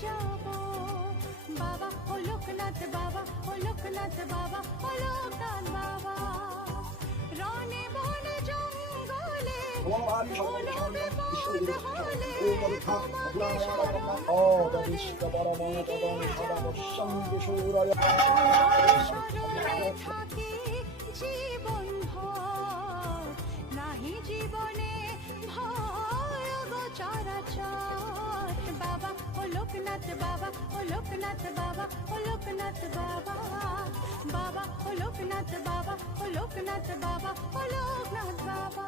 যাব বাবা ও লোকনাথ বাবা ও লোকনাথ বাবা ও লোকনাথ বাবা রনে বনে জঙ্গলে কোনো বিপদ হলে শরণে থাকি জীবন ভর নাহি জীবনে ভয় গো চরাচর বাবা ও লোকনাথ বাবা ও লোকনাথ বাবা ও লোকনাথ বাবা বাবা ও লোকনাথ বাবা ও লোকনাথ বাবা ও লোকনাথ বাবা